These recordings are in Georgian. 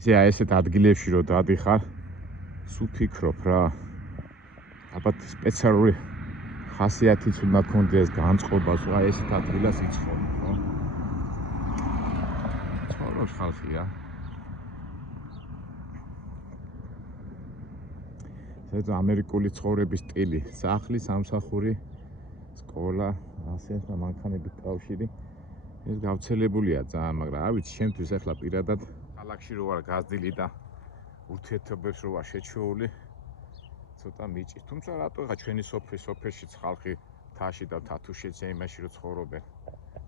ისე აი ესეთ ადგილებში რომ დადიხარ, სულ ფიქრობ რა. ალბათ სპეციალური ხასიათიც უნდა გქონდეს განწყობას, რა ესეთ ადგილას იცხოვრო, ხო? ცხოვრობს ხალხია. ეს ამერიკული ცხოვრების სტილი, სახლი, სამსახური, სკოლა, ასე და მანქანებით კავშირი. ეს გავრცელებულია ძალიან, მაგრამ არ ვიცი, შემთხვევით ახლა პირადად ქალაქში რო ვარ გაზრდილი და ურთიერთობებს რო ვარ შეჩვეული, ცოტა მიჭირს. თუმცა რატო ხა ჩვენი სოფელშიც ხალხი თაში და თათუშეთზე იმაში რო ცხოვრობენ.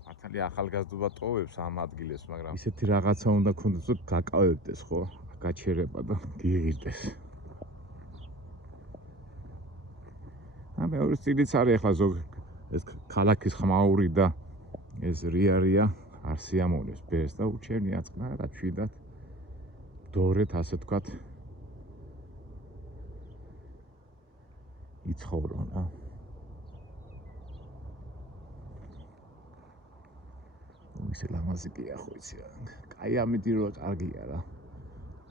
მართალი ახალგაზრდობა ტოვებს ამ ადგილებს, მაგრამ ისეთი რაღაცა უნდა გქონდეს, რომ გაკავებდეს, ხო? გაჩერება და გიღირდეს. მეორე სტილიც არის ახლა ზოგ ეს ქალაქის ხმაური და ეს რიარია არ სიამოვნებს ბერს და უჩერნია წყნა რა ჩვიდად დორეთ ასე თქვათ იცხოვრონ რა ისე ლამაზი გია ხო იცი რა კაი ამიტი რო კარგია რა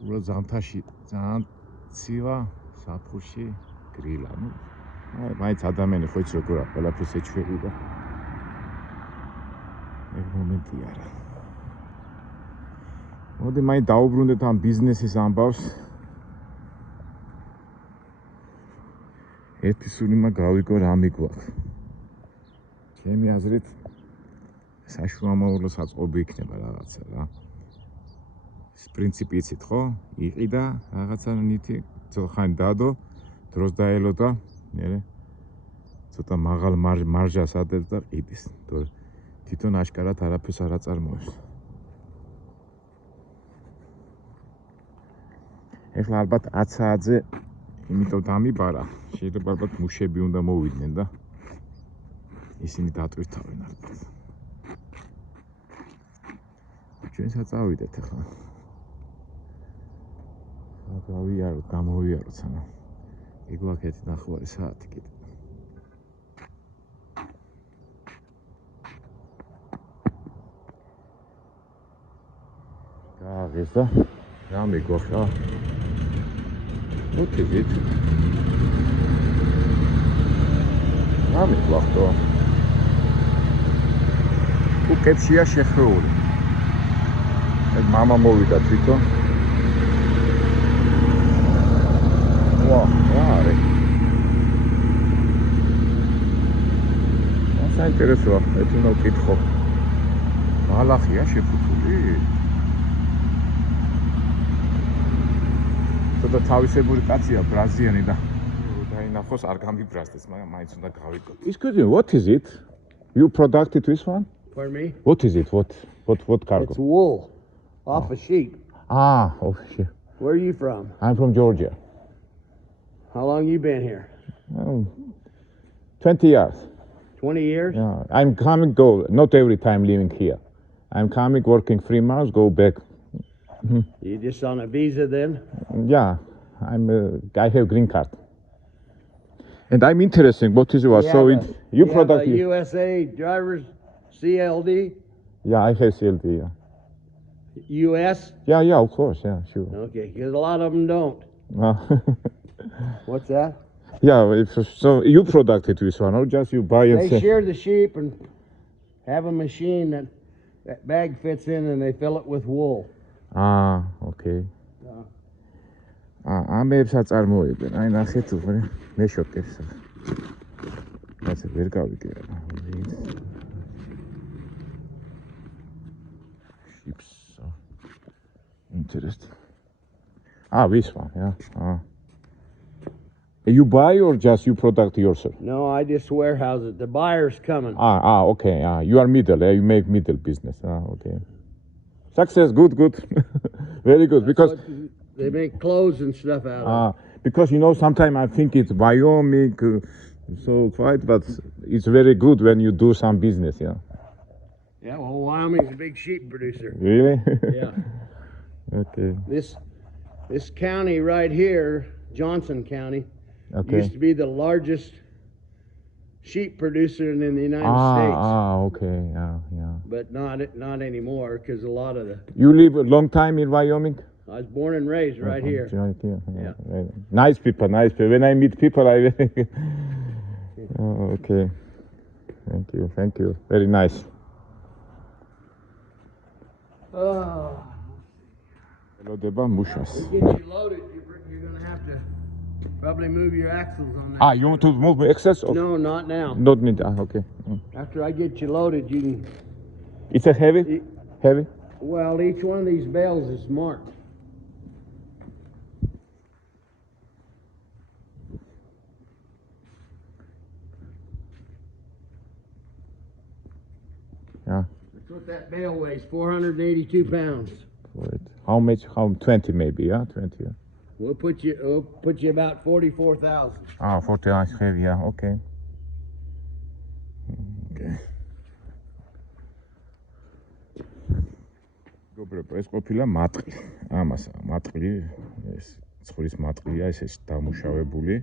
უბრალოდ ზამთარში ძალიან ცივა საფხუში გრილა ნუ მაინც ადამიანი ხო იცი როგორ ყველაფერს ეჩვევი და ეგ მომენტია რა მოდი მაინც დაუბრუნდეთ ამ ბიზნესის ამბავს ერთი სულმა გავიგო რა მიგვაქვს ჩემი აზრით საშუალო საწყობი იქნება რაღაცა რა ეს პრინციპი იცით ხო იყიდა რაღაცა ნითი ძილხანი დადო დროს დაელო და მერე ცოტა მაღალ მარჟას აძლევს და ყიდის თვითონ აშკარად არაფერს არ აწარმოებს ეხლა ალბათ 10 საათზე იმიტომ დამიბარა შეიძლება ალბათ მუშები უნდა მოვიდნენ და ისინი დატვირთავენ ალბათ ჩვენსაც წავიდეთ ახლა გავიაროთ გამოვიაროთ სანამ იგვაქეთ ნახევარი საათი კიდე გააღეს და რა მიგვახა What is it? რა მიგვახტო უკეთშია შეხრეული ეს მამა მოვიდა თვითონ ვა რა არის საინტერესოა ეს უნდა ვკითხო ბალახია შეფუთული და თავისებური კაცია ბრაზიანი და დაინახოს არ გამიბრაზდეს მაგრამ მაინც უნდა გავიგოთ Excuse me what is it you producted this one Pardon me What is it what cargo It's wool off a sheep oh shit Where are you from I'm from Georgia How long you been here 20 years 20 years Yeah I'm coming go not every time living here I'm coming working 3 months go back You just on a visa then? Yeah, I have green card. And I'm interested. What is it? So you product have a USA driver's CLD? Yeah, I have CLD. Yeah. US? Yeah, of course. Yeah, sure. Okay, because a lot of them don't. What's that? Yeah, so you producted this one, or just you buy and They shear the sheep and have a machine that bag fits in and they fill it with wool. Okay. ამებს აწარმოებენ. აი ნახეთ უბრალე მე შოკებს. ასე ვერ გავიგე რა. Ships. Interesting. This one, yeah. You buy or just you product yourself? No, I just warehouse it. The buyer's coming. Okay. You are middle. You make middle business. Okay. Success, good. Very good. Because they make clothes and stuff out of it. Because sometimes I think it's Wyoming, so quite, but it's very good when you do some business, yeah. Yeah, well, Wyoming's a big sheep producer. Really? Yeah. Okay. This county right here, Johnson County, used to be the largest sheep producer in the United States. Okay, yeah. But not anymore because a lot of the... You live a long time in Wyoming? I was born and raised right here. Yeah. Nice people. When I meet people, I. Oh, okay. Thank you. Very nice. Oh. ელოდება მუშას. To get you loaded, you're going to have to probably move your axles on that. You want to move excess? No, not now. Not need. Okay. After I get you loaded, you can. It's a heavy? Heavy? Well, each one of these bales is marked. Yeah. That's what that bale weighs, 482 pounds. How much? 20 maybe, yeah? 20. Yeah. We'll put you about 44,000. 40 heavy, yeah, okay. Okay. გობრებო, ეს ყოფილა მატყლი. ამას მატყლი, ეს ცხრის მატყლია, ეს დამუშავებული.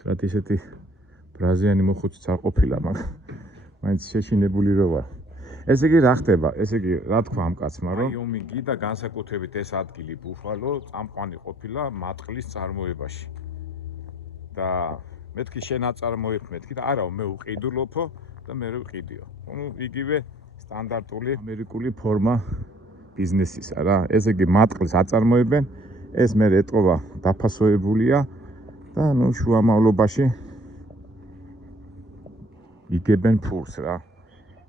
თრათ ისეთი ბრაზიანი მოხუციც არ ყოფილა, მაგრამ მაინც შეშინებული რო ვარ. ესე იგი რა ხდება? ესე იგი რა თქვა ამ კაცმა, რომ ვაიომინგი და განსაკუთრებით ეს ადგილი ბუფალო წამყვანი ყოფილა მატყლის წარმოებაში. და მეთქი შენ აწარმოებ მეთქი და არაო მე უყიდულობო და მე ვიყიდიო. ნუ იგივე სტანდარტული ამერიკული ფორმა ბიზნესისა რა. ესე იგი მატყლს აწარმოებენ, ეს მე ეტყობა დაფასოებულია და ნუ შუამავლობაში იგებენ ფულს რა.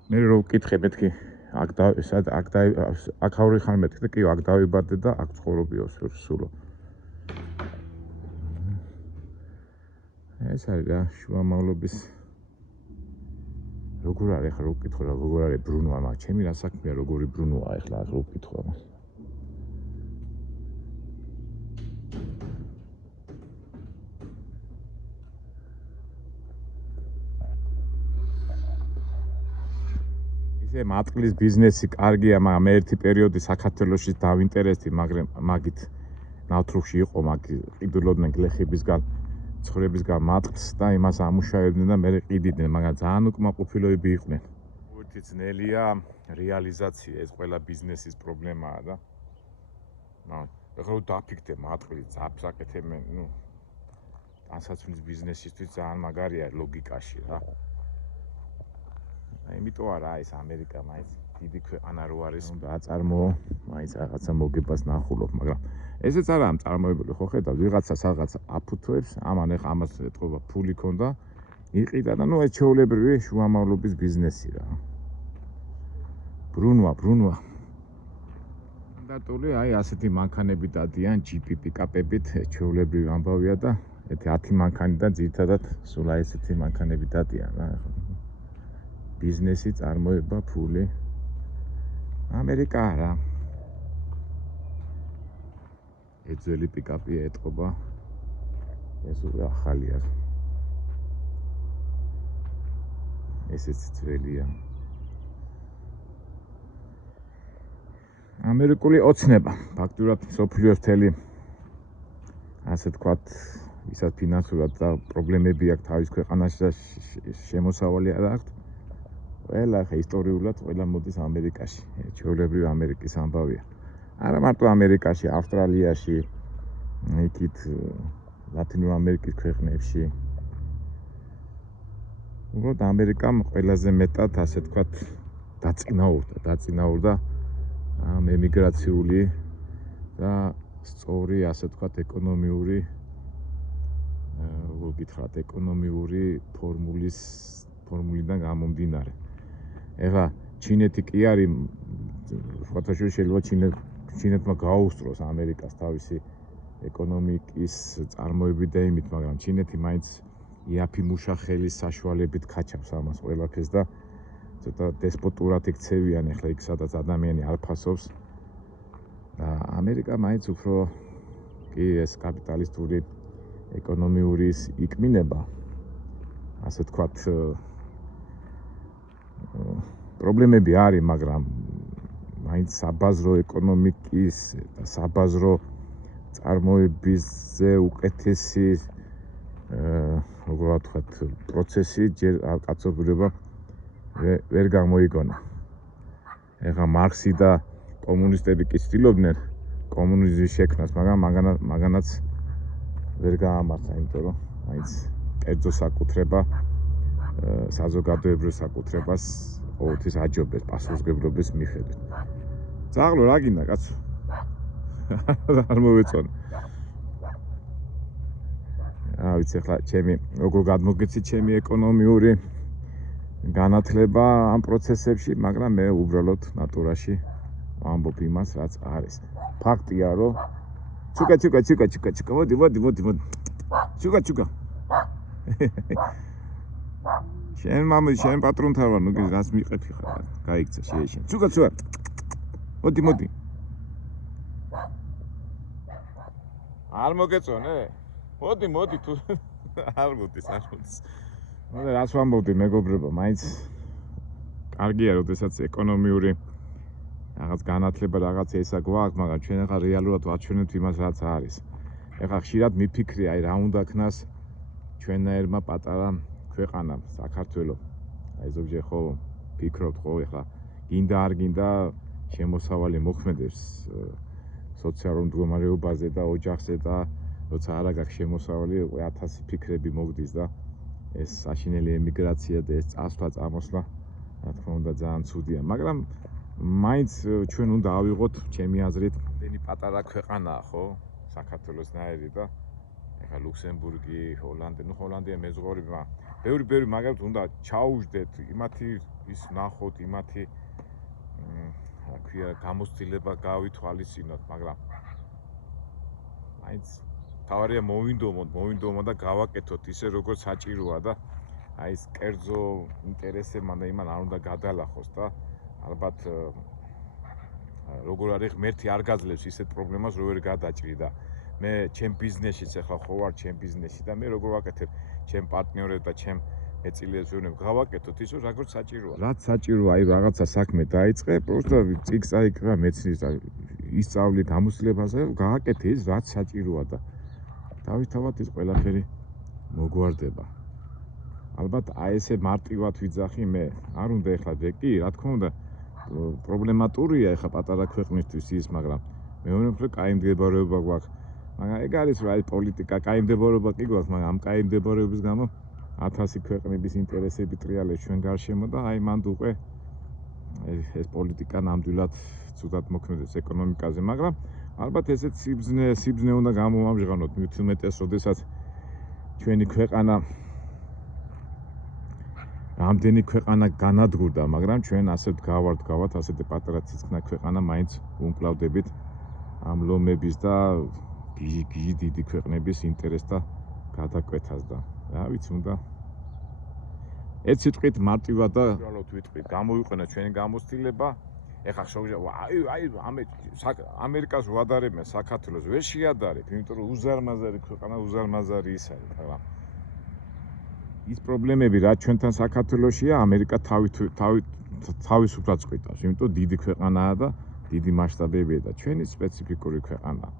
მე რო ვკითხე მეთქი აქ ავრი ხარ მეთქი და კი აქ დავიბადე და აქ ცხოვრობიო სულო. ეს არის რა შუამავლობის როგორ არის ახლა რო ვკითხო რა როგორ არის ბრუნვა მაგრამ ჩემი რა საქმეა როგორი ბრუნვაა ახლა რო ვკითხო ამას. მატყლის ბიზნესი კარგია, მაგრამ მე ერთი პერიოდი საქართველოში დავინტერესდი, მაგრამ მაგით ნავთრუხში იყო, მაგ ყიდულობდნენ გლეხებისგან, ცხრებისგან მატყლს და იმას ამუშავებდნენ და მე ყიდიდნენ, მაგრამ ძალიან უკმაყოფილოები იყვნენ. უერთი ძნელია რეალიზაცია, ეს ყველა ბიზნესის პრობლემაა და ახლა რომ დაფიქრდე მატყლი ძაფს აკეთებენ, ნუ განსაცვლის ბიზნესისთვის ძალიან მაგარია ლოგიკაში რა. იმიტომ არა ეს ამერიკა მაინც დიდი ქვეყანა რო არის და აწარმოო მაინც რაღაცა მოგებას ნახულობ მაგრამ ესეც არა ამ წარმოებული ხო ხედავ ვიღაცა რაღაცა აფუთოებს ამან ეხა ამას ეთყობა ფული ქონდა იყიდა და ნუ ეს ჩეულებრივი შუამავლობის ბიზნესი რა ბრუნვა სტანდარტული აი ასეთი მანქანები დადიან ჯიპი პიკაპებით ჩეულებრივი ამბავია და ეთი 10 მანქანიდან ძირითადად სულ აი ესეთი მანქანები დადიან რა ბიზნესი წარმოება ფული ამერიკა რა ეძველი პიკაპია ეთყობა ეს უკვე ახალია ესეც ძველია ამერიკული ოცნება ფაქტურად სოფლიოს მთელი ასე თქვათ ვისაც ფინანსურად და პრობლემები აქვს თავის ქვეყანაში და შემოსავალი არ აქვს ყველა ხა ისტორიულად ყველა მოდის ამერიკაში. ჩვეულებრივი ამერიკის ამბავია. არა მარტო ამერიკაში, ავსტრალიაში, იქით ლათინურ ამერიკის ქვეყნებში. უბრალოდ ამერიკამ ყველაზე მეტად ასე თქვათ დაწინაურდა ამ ემიგრაციული და სწორი ასე თქვათ ეკონომიური როგორ გითხრათ ეკონომიური ფორმულიდან გამომდინარე. ეხლა ჩინეთი კი არის ფოტოში შეიძლება ჩინეთმა გააუსწროს ამერიკას თავისი ეკონომიკის წარმოებით და იმით, მაგრამ ჩინეთი მაინც იაფი მუშახელის საშუალებით ქაჩავს ამას ყველაფერს და ცოტა დესპოტურად იქცევიან ეხლა იქ სადაც ადამიანი არ ფასობს და ამერიკა მაინც უფრო კი ეს კაპიტალისტური ეკონომიური იკმინება ასე თქვათ პრობლემები არის, მაგრამ მაინც საბაზრო ეკონომიკის და საბაზრო წარმოებისზე უკეთესი როგორ ვთქვათ პროცესი ჯერ კაცობრიობა ვერ გამოიგონა. ეხლა მარქსი და კომუნისტები კი ცდილობდნენ კომუნიზმის შექმნას, მაგრამ მაგანაც ვერ გაამართა, იმიტომ რომ მაინც კერძო საკუთრება საზოგადოებრივ საკუთრებას ყოველთვის აჯობებს პასუხისმგებლობის მიხედვით. ძაღლო რა გინდა კაცო? არ მოვეწონე. ვიცი ახლა ჩემი როგორ გადმოგეცი ჩემი ეკონომიური განათლება ამ პროცესებში, მაგრამ მე უბრალოდ ნატურაში ვამბობ იმას, რაც არის. ფაქტია, რომ ჩუკა, მოდი. ჩუკა. შენ პატრონთან ვარ, ნუ რას მიყევი ხარ? გაიქცა შეეშენ. ჩუკა. მოდი. არ მოგეწონე? მოდი თუ არ მოდის. მოდი რას ვამბობდი მეგობრებო, მაინც კარგია, როდესაც ეკონომიური რაღაც განათლება რაღაც ესა გვაქვს, მაგრამ ჩვენ ახლა რეალურად ვაჩვენებთ იმას, რაც არის. ეხლა ხშირად მიფიქრი, აი რა უნდა ქნას ჩვენაერმა პატარა ქვეყანამ, საქართველოს. აი ზოგჯერ ხო ფიქრობთ ხო, ეხლა გინდა არ გინდა შემოსავალი მოქმედებს სოციალურ მდგომარეობაზე და ოჯახზე და როცა არა გაქვს შემოსავალი, 1000 ფიქრები მოგდის და ეს საშინელი ემიგრაცია და ეს წასვლა-წამოსვლა, რა თქმა უნდა, ძალიან ცუდია, მაგრამ მაინც ჩვენ უნდა ავიღოთ, ჩემი აზრით, დენი პატარა ქვეყანაა, ხო? საქართველოსნაირი და ეხლა ლუქსემბურგი, ჰოლანდია მეზღვაური, ბევრი მაგალითად უნდა ჩაუждეთ, იმათი ის ნახოთ, იმათი რა ქვია, გამოცდილება გავითვალისწინოთ, მაგრამ მაინც თავარია მოვინდომოთ და გავაკეთოთ ისე როგორც საჭიროა და აი ეს კერძო ინტერესებმა და იმან არ უნდა გადალახოს და ალბათ როგორ არის ღმერთი არ გაძლევს ისეთ პრობლემას რო ვერ გადაჭრი და მე ჩემ ბიზნესშიც ახლა ხო ვარ ჩემ ბიზნესში და მე როგორ ვაკეთებ ჩემ პარტნიორებს და ჩემ მეწილეებს ვეუბნებ გავაკეთოთ ისე როგორც საჭიროა. რაც საჭიროა, აი რაღაცა საქმე დაიწყე, პროსტა წიგს აიკრა მეცნის და ისწავლე გამოცდილებაზე, გააკეთე ის რაც საჭიროა და თავისთავად ის ყველაფერი მოგვარდება. ალბათ აი ესე მარტივად ვიძახი მე, არ უნდა ეხლა კი, რა თქმა უნდა, პრობლემატურია ეხლა პატარა ქვეყნისთვის ის, მაგრამ მეუბნებ რომ კაი მდებარეობა გვაქვს. მაგრამ ეგ არის რა, პოლიტიკა, კაი მდებარეობა კი გვაქვს, მაგრამ ამ კაი მდებარეობის გამო 1000 ქვეყნების ინტერესები ტრიალებს ჩვენ გარშემო და აი მანდ უკვე ეს პოლიტიკა ნამდვილად ცუდად მოქმედებს ეკონომიკაზე, მაგრამ ალბათ ესეც სიბზნე უნდა გამოვამჟღავნოთ, მით უმეტეს, როდესაც ჩვენი ქვეყანა რამდენი ქვეყანა განადგურდა, მაგრამ ჩვენ ასეთ გავართ, ასეთი პატარა ციცქნა ქვეყანა მაინც უმკლავდებით ამ ლომების და გიჟი დიდი ქვეყნების ინტერესთა გადაკვეთას და რა ვიცი, უნდა ერთ სიტყვით მარტივად და უბრალოდ ვიტყვით, გამოვიყენოთ ჩვენი გამოცდილება. ეხლა აი ამერიკას ვადარებენ, საქართველოს ვერ შეადარებ, იმიტომ რომ უზარმაზარი ქვეყანა, უზარმაზარი ის არის, მაგრამ ის პრობლემები რაც ჩვენთან საქართველოსია, ამერიკა თავისუფლად წყვიტავს, იმიტომ დიდი ქვეყანაა და დიდი მასშტაბებია და ჩვენი სპეციფიკური ქვეყანაა.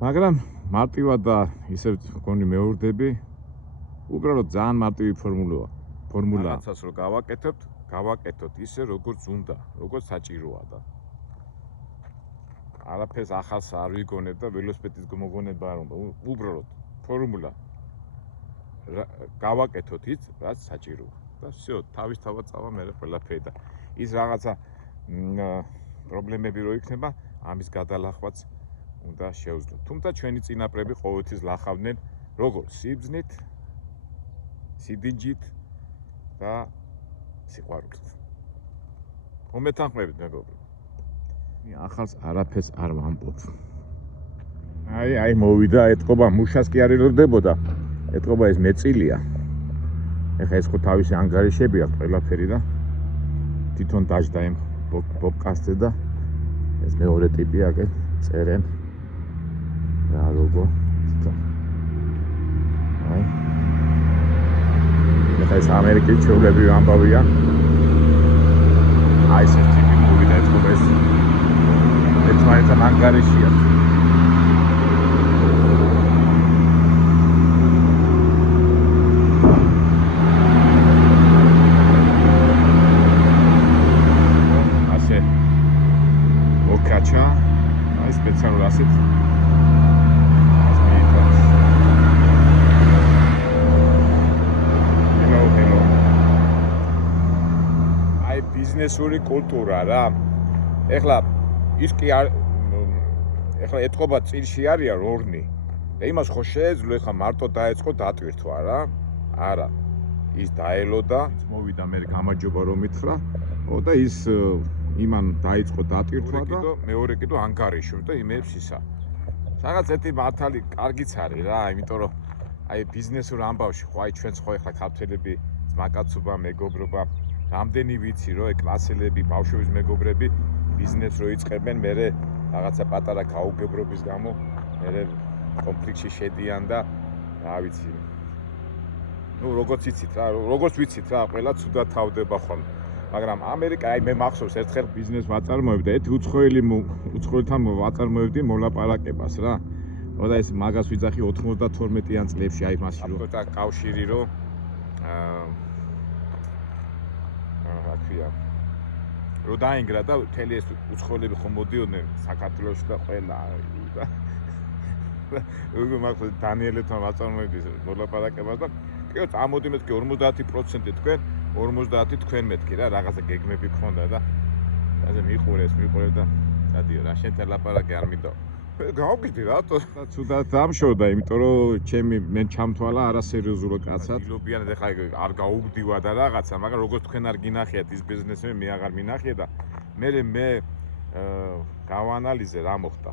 მაგრამ მარტივად და ისევ გონი მეურდები, უბრალოდ ძალიან მარტივი ფორმულა. რაცაც რო გავაკეთოთ ისე როგორც უნდა, როგორც საჭიროა და არაფერს ახალს არ ვიგონებ და ველოსიპედის მოგონება არ უნდა, უბრალოდ ფორმულა გავაკეთოთ ის, რაც საჭიროა და всё, თავისთავად წავა მე ყველაფერი და ის რაღაცა პრობლემები რო იქნება, ამის გადალახვაც უნდა შევძლოთ. თუმცა ჩვენი წინაპრები ყოველთვის ლახავდნენ როგორ სიბზნით, სიდინჯით და სიყვარულით. მომეთანხმებით მეგობრებო. ახალს არაფერს არ ვამბობ. აი მოვიდა, ეთყობა მუშას კი არ ელოდებოდა. ეთყობა ეს მეწილია. ეხა ეს ხო თავისი ანგარიშები აქვს ყველაფერი და თვითონ დაждდა იმ პოდკასტზე და ეს მეორე ტიპი აქ წერენ. რა როგორ აი ეს ამერიკის ჩვეულებრივი ამბავია. აი ეს ტიპი მოვიდა, ეთყობა ეს ერთმანეთთან ანგარიშია. გაჩა აი სპეციალურ ასეთ ბიზნესური კულტურა რა. ეხლა ის კი არ ეხლა ეთყობა წილში არია რორნი. და იმას ხო შეეძლო ეხლა მარტო დაეწყო დატვირთვა რა. არა. ის დაელოდა, მოვიდა მე გამარჯობა რომ მითხრა. და ის იმან დაიწყო დატვირთვა და მეორე კიდო ანგარიშო და იმებს ისა. რაღაც ერთი მართალი კარგიც არის რა, იმიტომ რომ აი ბიზნესურ ამბავში ხო აი ჩვენც ხო ეხლა ქართველები ძმაკაცობა, მეგობრობა რამდენი ვიცი რომ კლასელები, ბავშვების მეგობრები ბიზნესს რო იწყებენ, მე რაღაცა პატარა გაუგებრობის გამო მე კონფლიქტში შედიან და რა ვიცი. ნუ როგორც ვიცით რა, ყველა ცუდად თავდება ხოლმე. მაგრამ ამერიკა აი მე მახსოვს ერთხელ ბიზნეს ვაწარმოებდი და ერთი უცხოელთან ვაწარმოებდი მოლაპარაკებას რა. და ეს მაგას ვიძახი 92-იან წლებში აი მასში რო კავშირი რო რო დაინგრა და მთელი ეს უცხოელები ხომ მოდიოდნენ საქართველოში და ყველა როგორ მახსოვს დანიელთან ვაწარმოებდი მოლაპარაკებას და კი წამოდი მეთქი 50% თქვენ 50 თქვენ მეთქი რა რაღაცა გეგმები გქონდა და ასე მიყურეს და სადიო რა შენთან ლაპარაკი არ მინდა გავგიდი რატო ცუდად დამშორდა იმიტომ რომ მე ჩამთვალა არასერიოზულო კაცად დილობიანად ეხლა არ გაუგდივა და რაღაცა მაგრამ როგორც თქვენ არ გინახიათ ის ბიზნესები მე აღარ მინახია და მე გავანალიზე რა მოხდა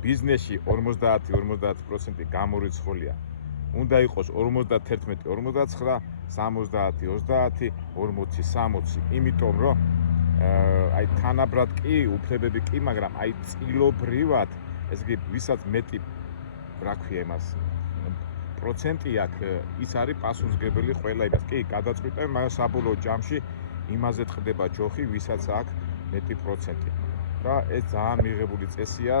ბიზნესში 50% გამორიცხულია უნდა იყოს 51 59 70 30 40 60 იმიტომ რომ აი თანაბრად კი უფლებები კი მაგრამ აი წილობრივად ეს იგი ვისაც მეტი რა ქვია იმას პროცენტი აქვს ის არის პასუხისმგებელი ყველა იმას კი გადაწყვეტენ მაგრამ საბოლოო ჯამში იმაზე ტყდება ჯოხი ვისაც აქვს მეტი პროცენტი და ეს ძალიან მიღებული წესია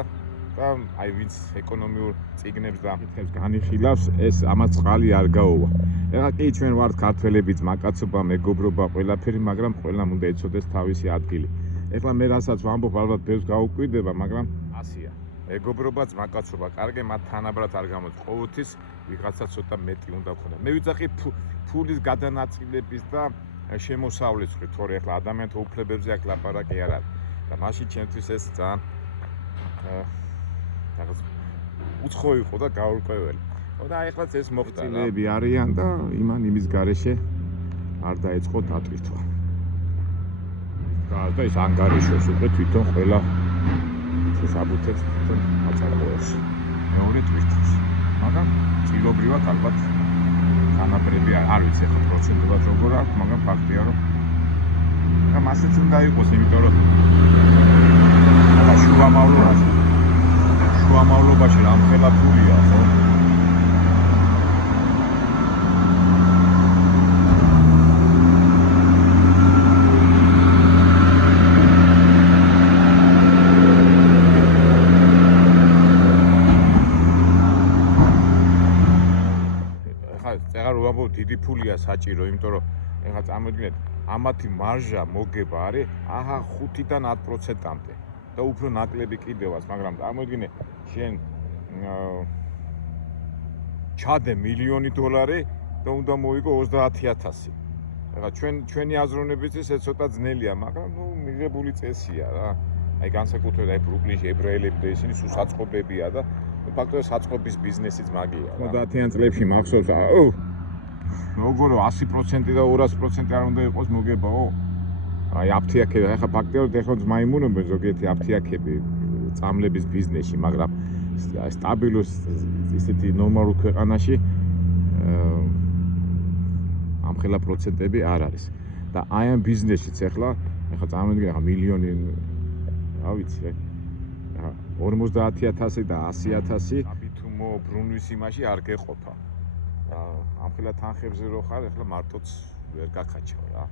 და აი ვინც ეკონომიურ წიგნებს და მითებს განიხილავს ეს ამას წყალი არ გაუვა ეხლა კი ჩვენ ვართ ქართველები ძმაკაცობა მეგობრობა ყველაფერი მაგრამ ყველამ უნდა იცოდეს თავისი ადგილი ეხლა მე რასაც ვამბობ ალბათ ბევრს გაუკვირდება მაგრამ ასია მეგობრობა ძმაკაცობა კარგი მათ თანაბრად არ გამოდის ყოველთვის ვიღაცა ცოტა მეტი უნდა ქონდეს მე ვიძახი ფულის გადანაწილების და შემოსავლის ხვით თორე ეხლა ადამიანთა უფლებებზე აქ ლაპარაკი არ არის და მაშინ ჩემთვის ეს ძალიან რაღაც უცხო იყო და გაურკვეველი და ეხლაც ეს მოხდა წილები არიან და იმის გარეშე არ დაეწყო დატვირთვა და ის ანგარიშოს უკვე თვითონ ყველა საბუთებს თვითონ აწარმოებს მეორე ტვირთვას მაგრამ წილობრივად ალბათ თანაბრები არ ვიცი ახლა პროცენტულად როგორ აქვს მაგრამ ფაქტია რომ მასეც უნდა იყოს იმიტომ რომ შუამავლობაში რამხელა ფულია ხო დიდი ფულია საჭირო, იმიტომ რომ ეხლა წამოდგინეთ, ამათი მარჟა მოგება არის აჰა 5-დან 10%-მდე და უფრო ნაკლები კიდევაც, მაგრამ წამოდგინე, შენ ჩადე $1,000,000 და უნდა მოიგო 30,000. ეხლა ჩვენი აზროვნებით ეს ცოტა ძნელია, მაგრამ ნუ მიღებული წესია რა. აი განსაკუთრებით აი ბრუკლინში ებრაელები და ისინი სულ საწყობებია და ფაქტობრივად საწყობის ბიზნესიც მაგია. 90-იან წლებში მახსოვს, როგორ 100% და 200% არ უნდა იყოს მოგებაო. აი აფთიაქები, ახლა ფაქტობრივად ეხლა მაიმუნობენ ზოგიერთი აფთიაქები წამლების ბიზნესში, მაგრამ სტაბილუს ისეთი ნორმალურ ქვეყანაში ამხელა პროცენტები არ არის. და აი ამ ბიზნესშიც ახლა წარმოიდგინე ახლა მილიონი რა ვიცი 50,000 და 100,000 აბითუმო ბრუნვის იმაში არ გეყოფა. ამხელა თანხებზე რო ხარ, ახლა მარტოც ვერ გაქაჩავ რა.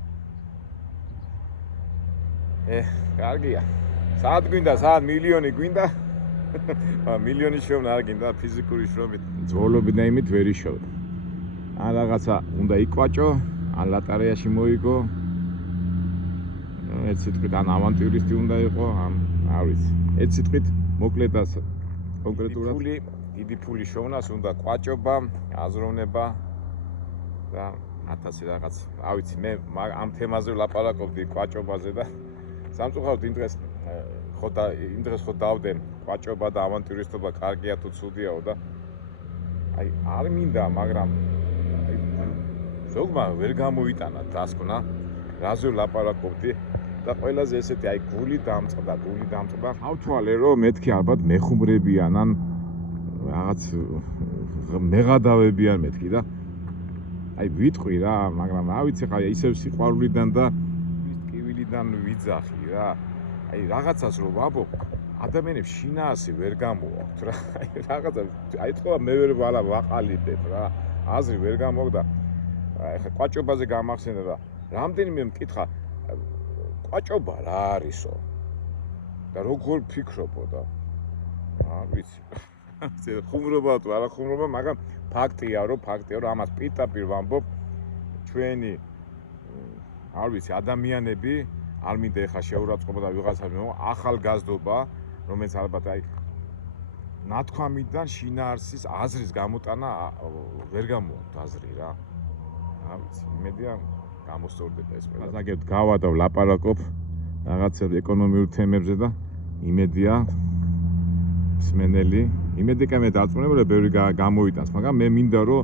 კარგია. სად გვინდა, სად მილიონი გვინდა? მილიონი შევნა არ გინდა ფიზიკური შრომით. ძველობით და იმით ვერ იშოვდა. ან რაღაცა უნდა იკვაჭო, ან ლატარიაში მოიგო. ერთ სიტყვით ან ავანტიურისტი უნდა იყო, არ ვიცი. ერთ სიტყვით მოკლედ და კონკრეტულად დიდი ფული შოვნას უნდა ყვაჭობა, აზროვნება და 1000 რაღაც. არ ვიცი, მე ამ თემაზე ვლაპარაკობდი ყვაჭობაზე და სამწუხაროდ იმ დღეს ხო დავდე ყვაჭობა და ავანტიურისტობა კარგია თუ ცუდიაო და აი არ მინდა, მაგრამ ზოგმა ვერ გამოიტანა დასკვნა, რაზე ვლაპარაკობდი და ყველაზე ესეთი აი გული დამწყდა. ავთვალე რომ მეთქი ალბათ მეხუმრებიან ან რაღაც მეღადავებიან მეთქი და აი ვიტყვი რა, მაგრამ რა ვიცი ხა ისევ სიყვარულიდან და ტკივილიდან ვიძახი რა. აი რაღაცას რო ვაბობ, ადამიანებს შინაარსი ვერ გამოაქვთ რა. აი რაღაცა აი თქო მე ვერ ვაყალიბებ რა. აზრი ვერ გამოგ და აი ხა ყვაჭობაზე გამახსენდა და რამდენიმე მკითხა ყვაჭობა რა არისო? და როგორ ფიქრობო და არ ვიცი. ხუმრობა თუ არა ხუმრობა, მაგრამ ფაქტია რომ ამას პირდაპირ ვამბობ, ჩვენი არ ვიცი ადამიანები არ მინდა ეხა შეურაცხყოფა და ვიღაცა ახალგაზრდობა, რომელიც ალბათ აი ნათქვამიდან შინაარსის აზრის გამოტანა ვერ გამოაქვთ აზრი რა. არ ვიცი, იმედია გამოსწორდება ეს ყველა. ზოგადად გავადა ვლაპარაკობ რაღაც ეკონომიურ თემებზე და იმედია მსმენელი, იმედი კი მე დარწმუნებული ბევრი გამოიტანს, მაგრამ მე მინდა რომ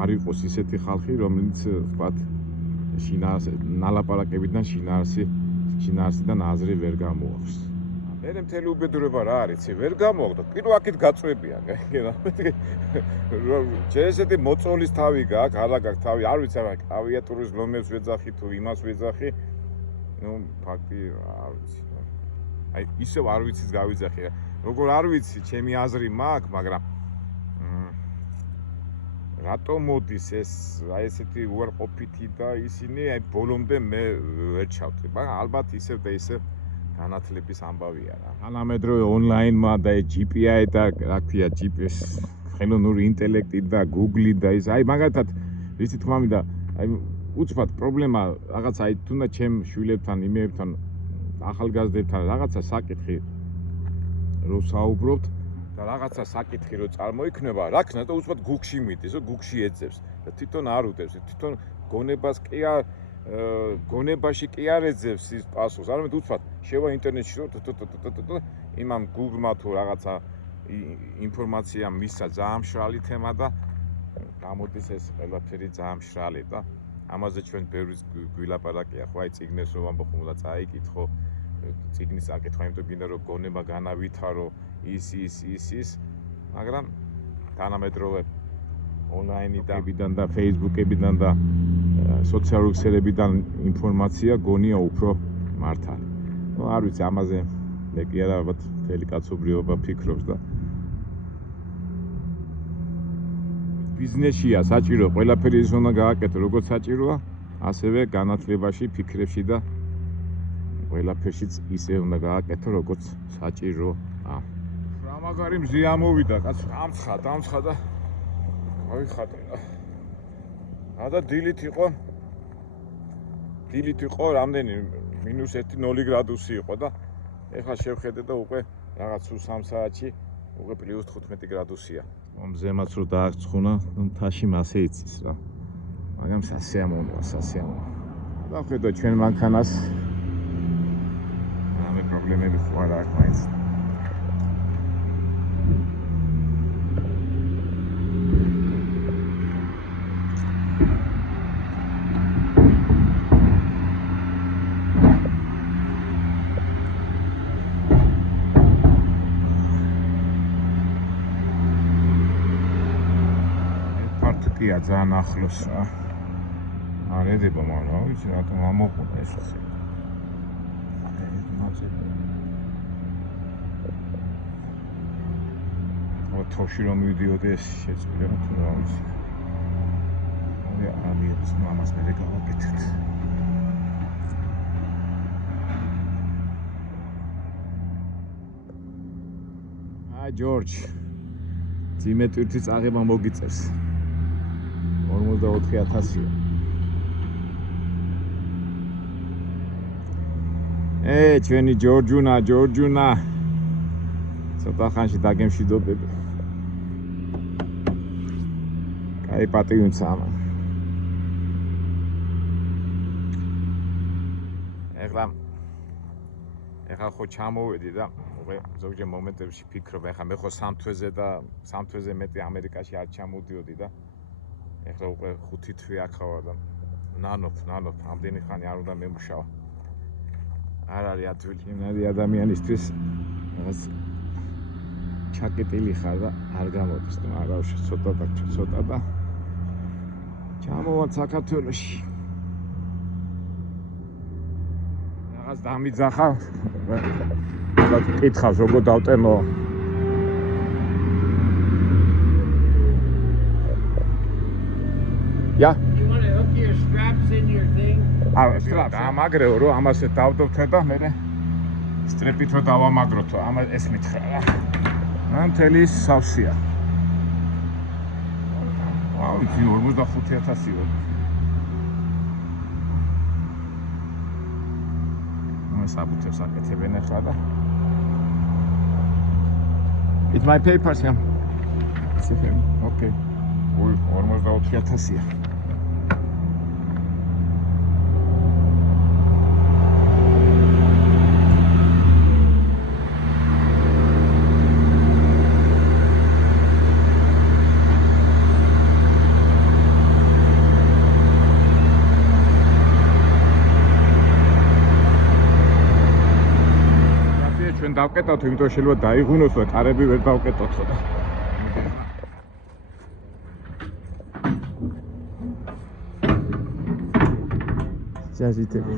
არ იყოს ისეთი ხალხი, რომელიც ვთქვათ შინაარსი ნალაპარაკებიდან შინაარსიდან აზრი ვერ გამოაქვს. მე მთელი უბედურება რა არის, ვერ გამოაქვს. კიდევ აქეთ გაწვევიან, ესეთი მოწოლის თავი გაქვს, არა გაქვს თავი, არ ვიცი, ავიატურის ლომებს ვეძახი თუ იმას ვეძახი. ფაქტი არ ვიცი. აი ისევ არ ვიცის გავიძახი რა. როგორ არ ვიცი, ჩემი აზრი მაქვს, მაგრამ რატომ მოდის ეს აი ესეთი უარყოფითი და ისინი აი ბოლომდე მე ვერ ჩავთვლი, მაგრამ ალბათ ისევ და ისევ განათლების ამბავია რა. თანამედროვე ონლაინმა და GPI და რა ქვია GPS ხელოვნური ინტელექტი და Google და ის აი მაგათად ვიცი თქმა მინდა აი უცბად პრობლემა რაღაც აი თუნდაც ჩემ შვილებთან იმეებთან ახალგაზრდებთან რაღაცა საკითხი რო საუბრობთ და რაღაცა საკითხი რო წარმოიქმნება, რა ქნა და უცბად Google-ში მიდის, Google-ში ეძებს და თვითონ არ უდევს, თვითონ გონებაში კი არ ეძებს ის პასუხს, არამედ უცბად შევა ინტერნეტში რომ იმამ Google-მა თუ რაღაცა ინფორმაცია მისცა ძალიან მშრალი თემა და გამოდის ეს ყველაფერი ძალიან მშრალი და ამაზე ჩვენ ბევრი გვილაპარაკია, ხო აი წიგნებს რომ ამბობ ხომ და წაიკითხო წიგნის საკითხვა, იმიტომ გინდა რომ გონება განავითარო ის, მაგრამ თანამედროვე ონლაინიდან და Facebook-ებიდან და სოციალური ქსელებიდან ინფორმაცია გონია უფრო მართალი. ნუ არ ვიცი, ამაზე მე კი არა ალბათ მთელი კაცობრიობა ფიქრობს და ბიზნესია საჭირო, ყველაფერი ის უნდა გააკეთო, როგორც საჭიროა, ასევე განათლებაში, ფიქრებში და ყველაფერშიც ისე უნდა გააკეთო, როგორც საჭიროა. რა მაგარი მზია მოვიდა, კაც ამცხა და მოიხატე. და დილით იყო რამდენი -1 გრადუსი იყო და ეხლა შევხედე და უკვე რაღაც 3 საათში უკვე +15 გრადუსია. მზემაც რო დააღწხუნა, მთაში მასე იცის რა. მაგრამ სასიამოვნოა. და ხედავ ჩვენ მანქანას რამე პრობლემები ხო არ აქვს მაინც. ძალიან ახლოს რა. არ ედება, მაგრამ რა ვიცი რატომ ამოყუნა ეს ასე. თოში რომ მივიდიოდი ეს შეწყვეტა თუ რა ვიცი. ამიებს მამას მე გავაკეთეთ. ჯორჯ, ძიმე ტვირთის აღება მოგიწევს. 44,000-ია. ჩვენი ჯორჯუნა. ცოტა ხანში დაგემშვიდობები. კაი პატივი მცამა. ეხლა ხო ჩამოვედი და ზოგჯერ მომენტებში ფიქრობ, ეხლა მე ხო სამ თვეზე მეტი ამერიკაში არ ჩამოვდიოდი და ეხლა უკვე 5 თვე აქ ხარ და ნანოფ, ამდენი ხანი არ უნდა მემუშავა. არ არის ადვილი, იმადი ადამიანისთვის რაღაც ჩაკეტილი ხარ და არ გამოდის, მაგრამ ცოტა და ჩამოვალ საქართველოში. რაღაც დამიძახა. კითხავს როგორ დავტენო. Yeah. You want to hook your straps in your thing? Straps. ამაგრეო რომ ამასე დავდობთე და მე სტრეპით რომ დავამაგროთო. ეს მითხრა რა. ამ თელი სავსეა. ვაუ, 45,000-ია. საბუთებს აკეთებენ ახლა და It's my papers, yeah. Okay. 44,000-ია. ჩვენ დავკეტავთ, იმიტომ შეიძლება დაიღუნოს და კარები ვერ დავკეტოთ ხოდა. ჯაზიტები.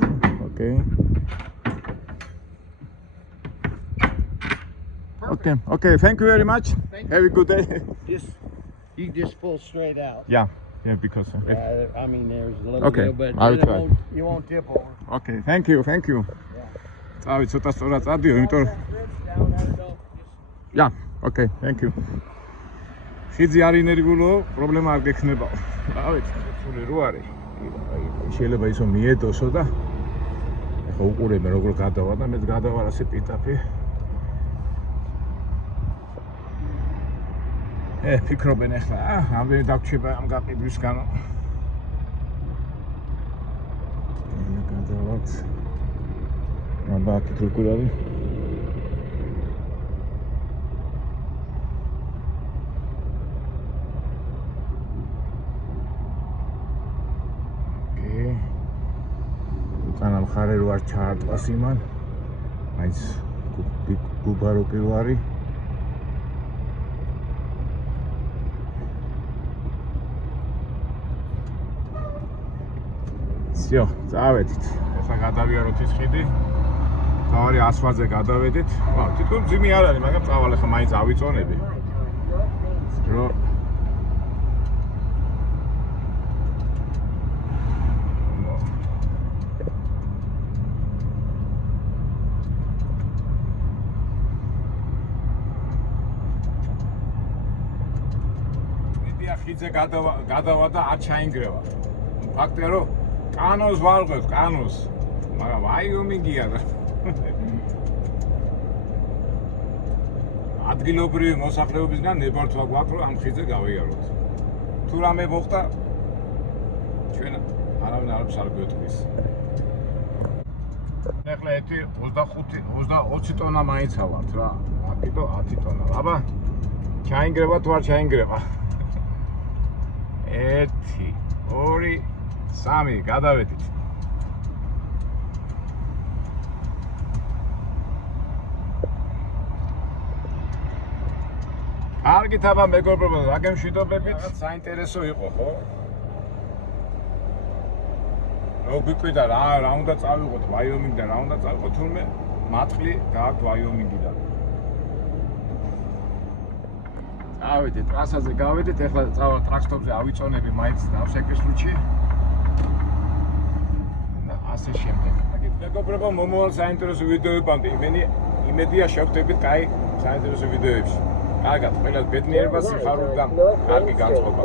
Okay, thank you very much. Have a good day. You just pull straight out. Yeah, because I mean, there's a little Okay, bit, I will but try. you won't tip over. Okay, thank you. წავი ცოტა სწორად წადიო, იმიტომ რომ Yeah, okay, thank you. ხიძი არ ინერვიულო, პრობლემა არ გექნებაო. რავით, ცული რო არის. შეიძლება ისო მიედოსო და ახლა უყურებენ როგორ გადავა და მეც გადავალ ასე პიტაფი. ფიქრობენ ახლა, ამდენი დაგვრჩება ამ გაყიდვისგანო. გადავალთ. აბა თურქული არის. Ana მხარე რო არ ჩაარტყას იმან. მაინც გუბარო პირველი. Всё, წავედით. ეხლა გადავიაროთ ის ხიდი. თავი ასფალტზე გადავედით. ვау, თვითონ ძიმი არ არის, მაგრამ წავალ ახლა მაინც ავიწონები. რო ხიძე გადავა და არ ჩაინგრევა. ფაქტია რომ კანონს ვარღვევთ, კანონს. მაგრამ ვაიომინგია და ადგილობრივი მოსახლეობისგან ნებართვა გვაქვს რომ ამ ხიძზე გავიაროთ. თუ რამე მოხდა ჩვენ არავინ არაფერს არ გვეტყვის. ეხლა 25-20 ტონა მაინც ავართ რა. აკიდო 10 ტონა. აბა ჩაინგრევა თუ არ ჩაინგრევა. 1 2 3 გადავედით. კარგით აბა მეგობრებო, აგემშვიდობებით. რაღაც საინტერესო იყო, ხო? რო გიკვირდა რა უნდა წავიღოთ ვაიომინგიდან, რა უნდა წავიღოთ თურმე მატყლი გააქვთ ვაიომინგიდან. ავედით, ტრასაზე გავედით, ეხლა წავალ ტრაქტორზე ავიწონები მაინც ნავსეკისლუჩი. და ასე შემდეგ. მეგობრებო, მომავალ საინტერესო ვიდეოებამდე იმედია შევხვდებით კაი საინტერესო ვიდეოებში. კარგად, ყველას ბედნიერებას, სიხარულს და კარგი განწყობა.